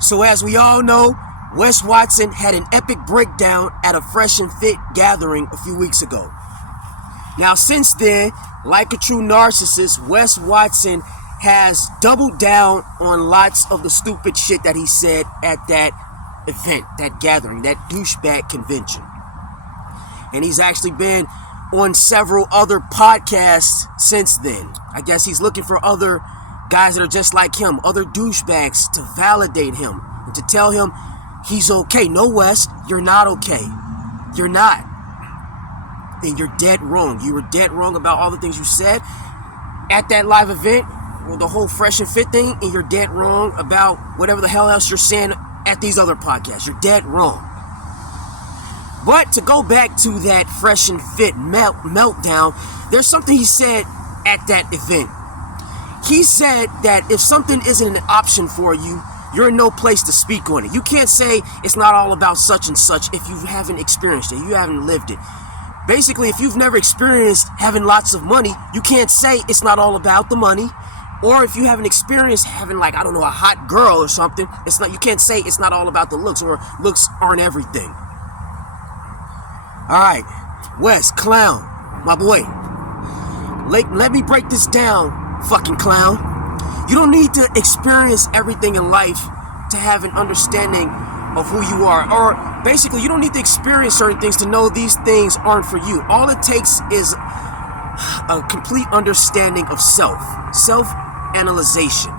So as we all know, Wes Watson had an epic breakdown at a Fresh and Fit gathering a few weeks ago. Now since then, like a true narcissist, Wes Watson has doubled down on lots of the stupid shit that he said at that event, that gathering, that douchebag convention. And he's actually been on several other podcasts since then. I guess he's looking for other guys that are just like him, other douchebags, to validate him and to tell him he's okay. No, Wes, you're not okay. You're not. And you're dead wrong. You were dead wrong about all the things you said at that live event, or the whole Fresh and Fit thing, and you're dead wrong about whatever the hell else you're saying at these other podcasts. You're dead wrong. But to go back to that Fresh and Fit meltdown, there's something he said at that event. He said that if something isn't an option for you, you're in no place to speak on it. You can't say it's not all about such and such if you haven't experienced it, you haven't lived it. Basically, if you've never experienced having lots of money, you can't say it's not all about the money. Or if you haven't experienced having, like, I don't know, a hot girl or something, you can't say it's not all about the looks, or looks aren't everything. Alright, Wes, clown, my boy. Let me break this down, fucking clown. You don't need to experience everything in life to have an understanding of who you are. Or basically, you don't need to experience certain things to know these things aren't for you. All it takes is a complete understanding of self-analyzation.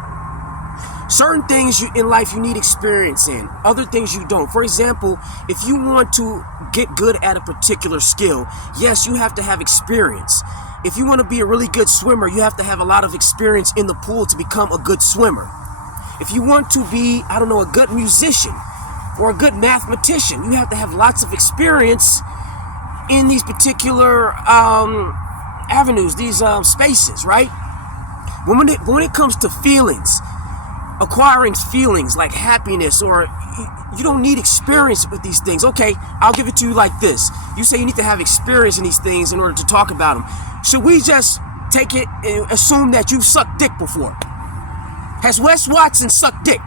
Certain things in life you need experience in, other things you don't. For example, if you want to get good at a particular skill, yes, you have to have experience. If you want to be a really good swimmer, you have to have a lot of experience in the pool to become a good swimmer. If you want to be, I don't know, a good musician or a good mathematician, you have to have lots of experience in these particular avenues, these spaces, right? When it comes to feelings, acquiring feelings like happiness, or you don't need experience with these things. Okay, I'll give it to you like this. You say you need to have experience in these things in order to talk about them. Should we just take it and assume that you've sucked dick before? Has Wes Watson sucked dick?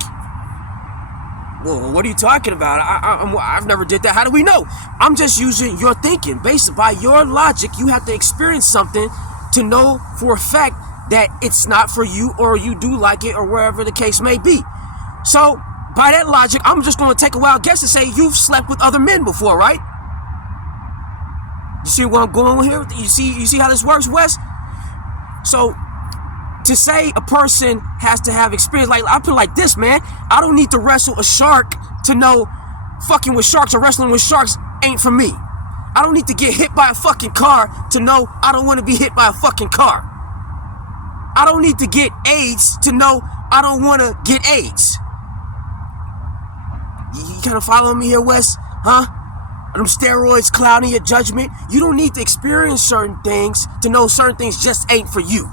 Well, what are you talking about? I've never did that. How do we know? I'm just using your thinking. Based by your logic, you have to experience something to know for a fact that it's not for you, or you do like it, or wherever the case may be. So, by that logic, I'm just going to take a wild guess and say you've slept with other men before, right? You see where I'm going here? You see how this works, Wes? So, to say a person has to have experience, like, I put it like this, man. I don't need to wrestle a shark to know fucking with sharks or wrestling with sharks ain't for me. I don't need to get hit by a fucking car to know I don't want to be hit by a fucking car. I don't need to get AIDS to know I don't want to get AIDS. You kind of following me here, Wes? Huh? Are them steroids clouding your judgment? You don't need to experience certain things to know certain things just ain't for you.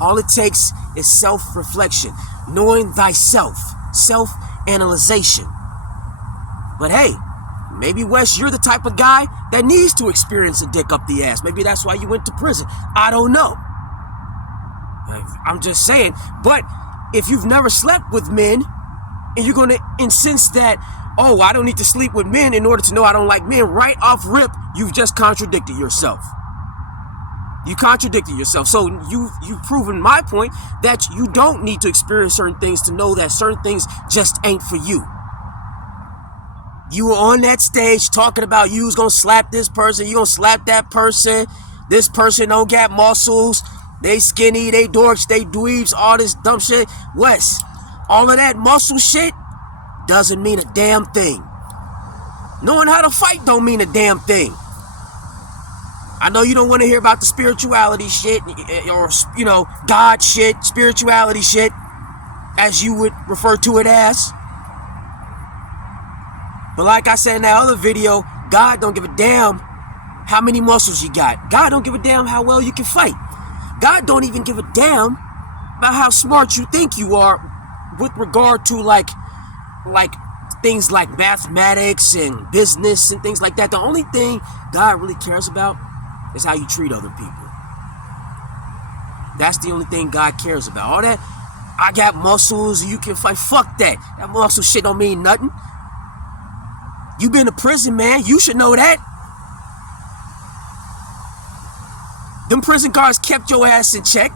All it takes is self-reflection, knowing thyself, self-analyzation. But hey, maybe, Wes, you're the type of guy that needs to experience a dick up the ass. Maybe that's why you went to prison. I don't know. I'm just saying. But if you've never slept with men, and you're going to insist that, oh, I don't need to sleep with men in order to know I don't like men, right off rip, you've just contradicted yourself. You contradicted yourself. So you've proven my point that you don't need to experience certain things to know that certain things just ain't for you. You were on that stage talking about you was going to slap this person, you going to slap that person, this person don't got muscles, they skinny, they dorks, they dweebs, all this dumb shit. Wes, all of that muscle shit doesn't mean a damn thing. Knowing how to fight don't mean a damn thing. I know you don't want to hear about the spirituality shit, or, you know, God shit, spirituality shit, as you would refer to it as. But like I said in that other video, God don't give a damn how many muscles you got. God don't give a damn how well you can fight. God don't even give a damn about how smart you think you are with regard to like things like mathematics and business and things like that. The only thing God really cares about is how you treat other people. That's the only thing God cares about. All that I got muscles, you can fight. Fuck that. That muscle shit don't mean nothing. You been to prison, man. You should know that. Them prison guards kept your ass in check.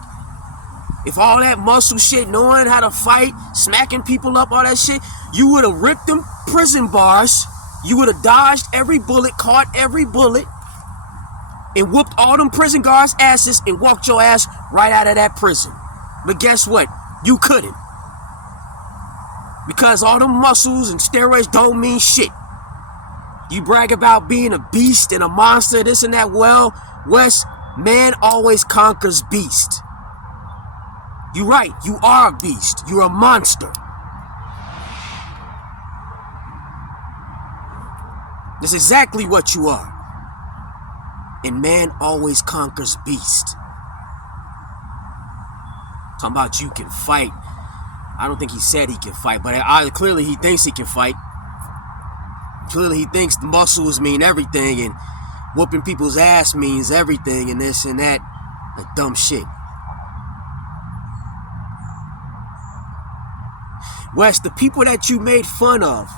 If all that muscle shit, knowing how to fight, smacking people up, all that shit, you would have ripped them prison bars. You would have dodged every bullet, caught every bullet, and whooped all them prison guards' asses and walked your ass right out of that prison. But guess what? You couldn't. Because all them muscles and steroids don't mean shit. You brag about being a beast and a monster, this and that. Well, Wes, man always conquers beast. You're right, you are a beast. You're a monster. That's exactly what you are. And man always conquers beast. Talking about you can fight. I don't think he said he can fight, but clearly he thinks he can fight. Clearly he thinks the muscles mean everything and whooping people's ass means everything and this and that. Like dumb shit. Wes, the people that you made fun of.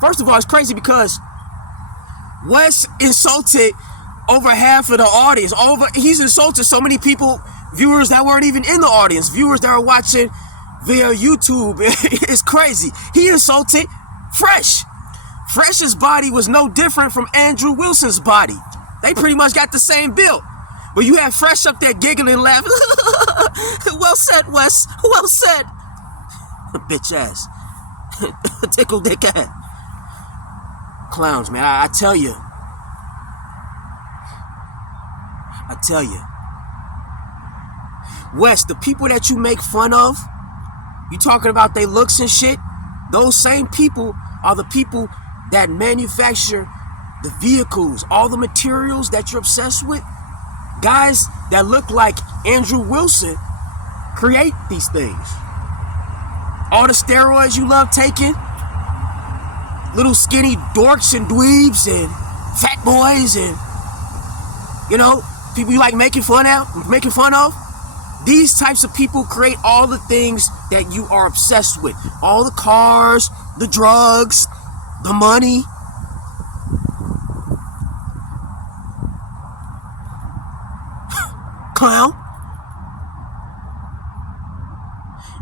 First of all, it's crazy because Wes insulted over half of the audience. He's insulted so many people, viewers that weren't even in the audience, viewers that are watching via YouTube. It's crazy. He insulted Fresh. Fresh's body was no different from Andrew Wilson's body. They pretty much got the same build. But you have Fresh up there giggling and laughing. Well said, Wes. Well said. Bitch ass. Tickle dick ass. Clowns, man. I tell you. Wes, the people that you make fun of, you talking about their looks and shit, those same people are the people that manufacture the vehicles, all the materials that you're obsessed with. Guys that look like Andrew Wilson create these things. All the steroids you love taking, little skinny dorks and dweebs and fat boys and, you know, people you like making fun of. These types of people create all the things that you are obsessed with. All the cars, the drugs, the money. Clown.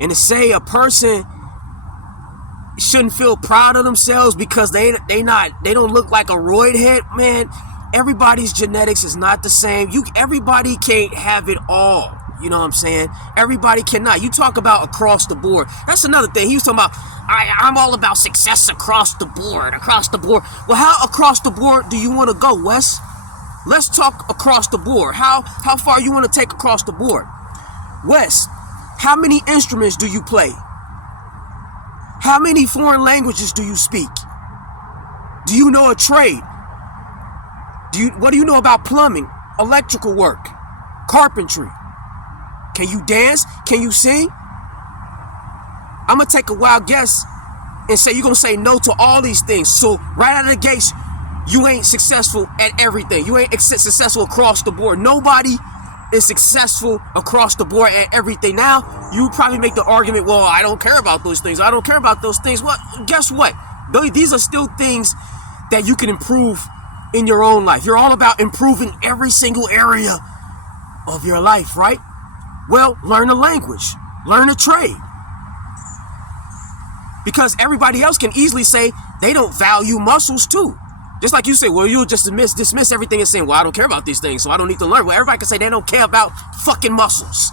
And to say a person shouldn't feel proud of themselves because they don't look like a roid head, man. Everybody's genetics is not the same. Everybody can't have it all. You know what I'm saying? Everybody cannot. You talk about across the board. That's another thing. He was talking about, I'm all about success across the board. Well, how across the board do you want to go, Wes? Let's talk across the board. How far you want to take across the board? Wes, how many instruments do you play? How many foreign languages do you speak? Do you know a trade? What do you know about plumbing, electrical work, carpentry? Can you dance? Can you sing? I'm going to take a wild guess and say you're going to say no to all these things. So right out of the gates, you ain't successful at everything. You ain't successful across the board. Nobody is successful across the board at everything. Now, you probably make the argument, well, I don't care about those things. I don't care about those things. Well, guess what? These are still things that you can improve in your own life. You're all about improving every single area of your life, right? Well, learn a language, learn a trade. Because everybody else can easily say they don't value muscles too. Just like you say, well, you'll just dismiss everything and say, well, I don't care about these things, so I don't need to learn. Well, everybody can say they don't care about fucking muscles.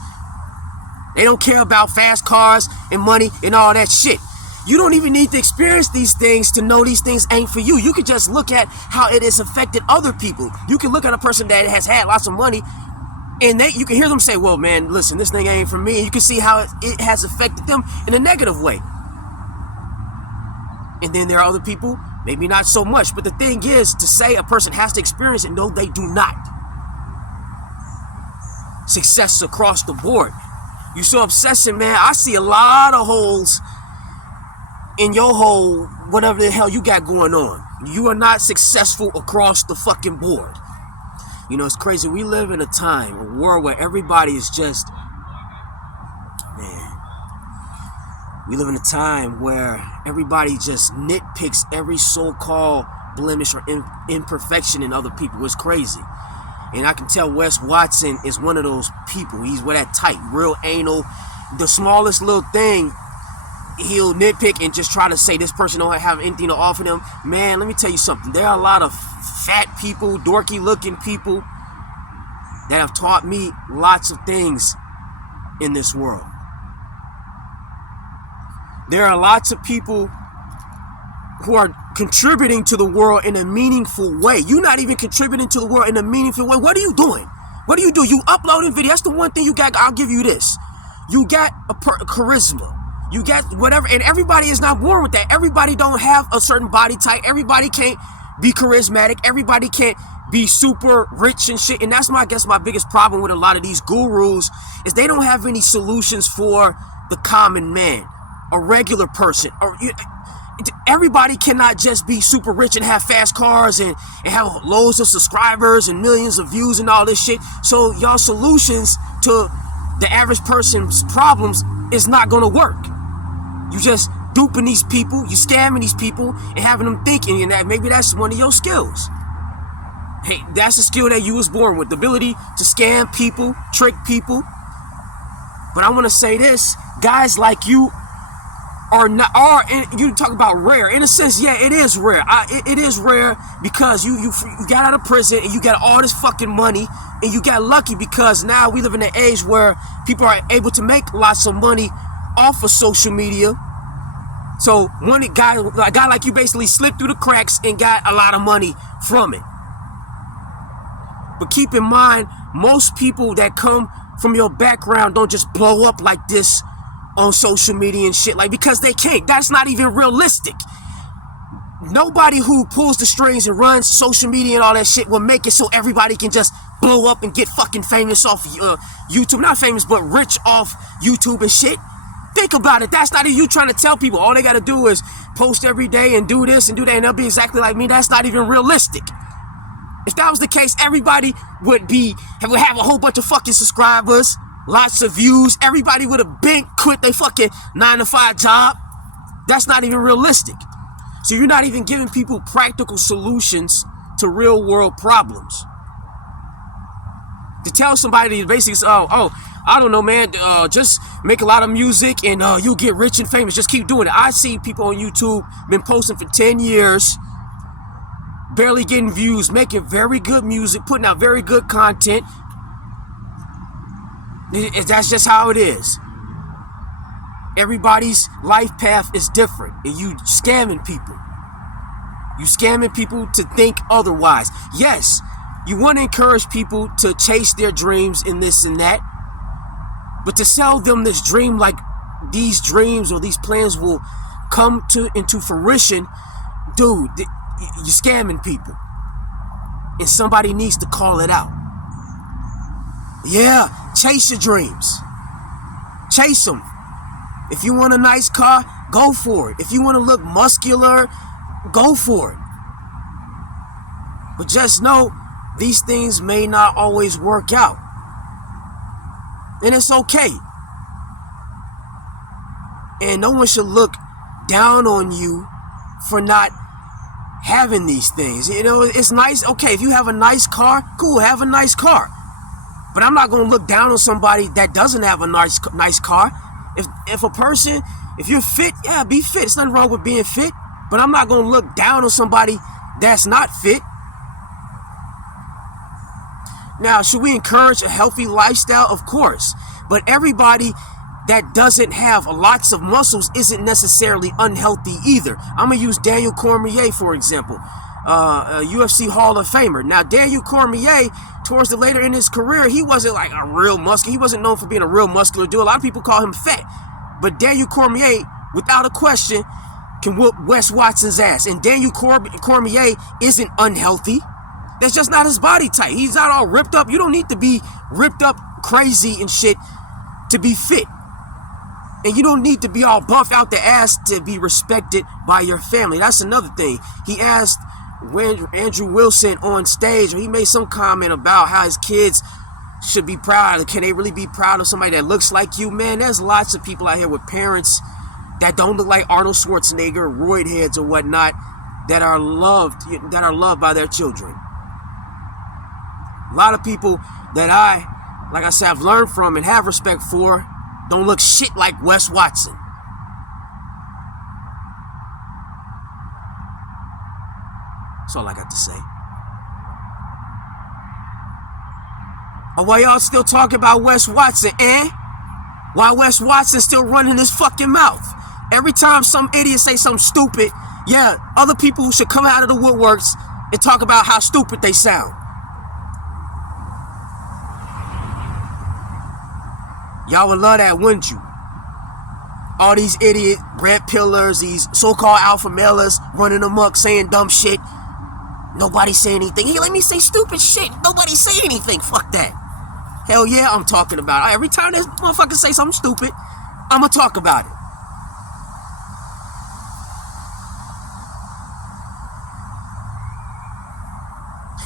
They don't care about fast cars and money and all that shit. You don't even need to experience these things to know these things ain't for you. You can just look at how it has affected other people. You can look at a person that has had lots of money and you can hear them say, well, man, listen, this thing ain't for me. And you can see how it has affected them in a negative way. And then there are other people, maybe not so much. But the thing is, to say a person has to experience it, no, they do not. Success across the board. You so obsessing, man. I see a lot of holes in your hole, whatever the hell you got going on. You are not successful across the fucking board. You know, it's crazy. We live in a world where everybody is just, man, We live in a time where everybody just nitpicks every so-called blemish or imperfection in other people. It's crazy. And I can tell Wes Watson is one of those people. He's with that type, real anal. The smallest little thing, he'll nitpick and just try to say this person don't have anything to offer them. Man, let me tell you something. There are a lot of fat people, dorky looking people that have taught me lots of things in this world. There are lots of people who are contributing to the world in a meaningful way. You're not even contributing to the world in a meaningful way. What are you doing? What do? You uploading video. That's the one thing you got. I'll give you this. You got a charisma. You got whatever. And everybody is not born with that. Everybody don't have a certain body type. Everybody can't be charismatic. Everybody can't be super rich and shit. And that's I guess my biggest problem with a lot of these gurus is they don't have any solutions for the common man, a regular person. Or everybody cannot just be super rich and have fast cars and have loads of subscribers and millions of views and all this shit. So y'all solutions to the average person's problems is not gonna work. You just duping these people, you scamming these people and having them thinking, and that maybe that's one of your skills. Hey, that's a skill that you was born with, the ability to scam people, trick people. But I want to say this, guys like you you talk about rare. In a sense, yeah, it is rare. It is rare because you got out of prison and you got all this fucking money and you got lucky because now we live in an age where people are able to make lots of money off of social media. So a guy like you basically slipped through the cracks and got a lot of money from it. But keep in mind, most people that come from your background don't just blow up like this on social media and shit, like, because they can't. That's not even realistic. Nobody who pulls the strings and runs social media and all that shit will make it so everybody can just blow up and get fucking famous off YouTube. Not famous, but rich off YouTube and shit. Think about it. That's not even you trying to tell people. All they got to do is post every day and do this and do that, and they'll be exactly like me. That's not even realistic. If that was the case, everybody would have a whole bunch of fucking subscribers, lots of views. Everybody would have been quit their fucking 9-to-5 job. That's not even realistic. So you're not even giving people practical solutions to real world problems. To tell somebody to basically say, I don't know, man, just make a lot of music and you'll get rich and famous. Just keep doing it. I see people on YouTube been posting for 10 years, barely getting views, making very good music, putting out very good content. That's just how it is. Everybody's life path is different, and you scamming people. You scamming people to think otherwise. Yes, you want to encourage people to chase their dreams and this and that, but to sell them this dream like these dreams or these plans will come into fruition, dude, you're scamming people. And somebody needs to call it out. Yeah, chase your dreams. Chase them. If you want a nice car, go for it. If you want to look muscular, go for it. But just know, these things may not always work out. And it's okay. And no one should look down on you for not having these things. You know, it's nice. Okay, if you have a nice car, cool, have a nice car. But I'm not going to look down on somebody that doesn't have a nice car. If you're fit, yeah, be fit. There's nothing wrong with being fit. But I'm not going to look down on somebody that's not fit. Now, should we encourage a healthy lifestyle? Of course. But everybody that doesn't have lots of muscles isn't necessarily unhealthy either. I'm going to use Daniel Cormier, for example, a UFC Hall of Famer. Now, Daniel Cormier, towards the later in his career, he wasn't like a real muscular. He wasn't known for being a real muscular dude. A lot of people call him fat. But Daniel Cormier, without a question, can whoop Wes Watson's ass. And Daniel Cormier isn't unhealthy. That's just not his body type. He's not all ripped up. You don't need to be ripped up crazy and shit to be fit. And you don't need to be all buff out the ass to be respected by your family. That's another thing. He asked Andrew Wilson on stage, or he made some comment about how his kids should be proud. Can they really be proud of somebody that looks like you? Man, there's lots of people out here with parents that don't look like Arnold Schwarzenegger, roid heads or whatnot, that are loved by their children. A lot of people that like I said, I've learned from and have respect for don't look shit like Wes Watson. That's all I got to say. Or why y'all still talking about Wes Watson, eh? Why Wes Watson still running his fucking mouth? Every time some idiot say something stupid, yeah, other people should come out of the woodworks and talk about how stupid they sound. Y'all would love that, wouldn't you? All these idiot red pillars, these so-called alpha mailers running amok saying dumb shit. Nobody say anything. Hey, let me say stupid shit. Nobody say anything. Fuck that. Hell yeah, I'm talking about it. Every time this motherfucker say something stupid, I'ma talk about it.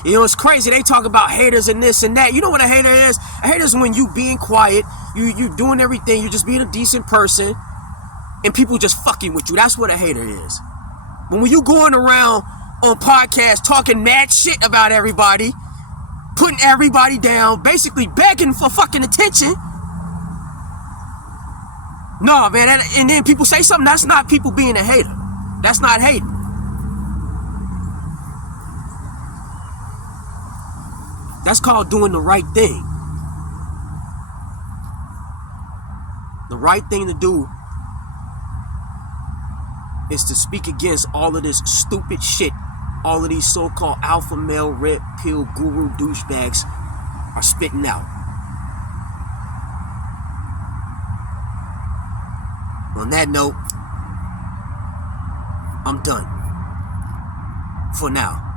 You know, it's crazy. They talk about haters and this and that. You know what a hater is? A hater is when you being quiet, you doing everything, you're just being a decent person, and people just fucking with you. That's what a hater is. But when you going around on podcasts talking mad shit about everybody, putting everybody down, basically begging for fucking attention. No, man, and then people say something, that's not people being a hater. That's not hating. That's called doing the right thing. The right thing to do is to speak against all of this stupid shit all of these so-called alpha male red pill guru douchebags are spitting out. On that note, I'm done for now.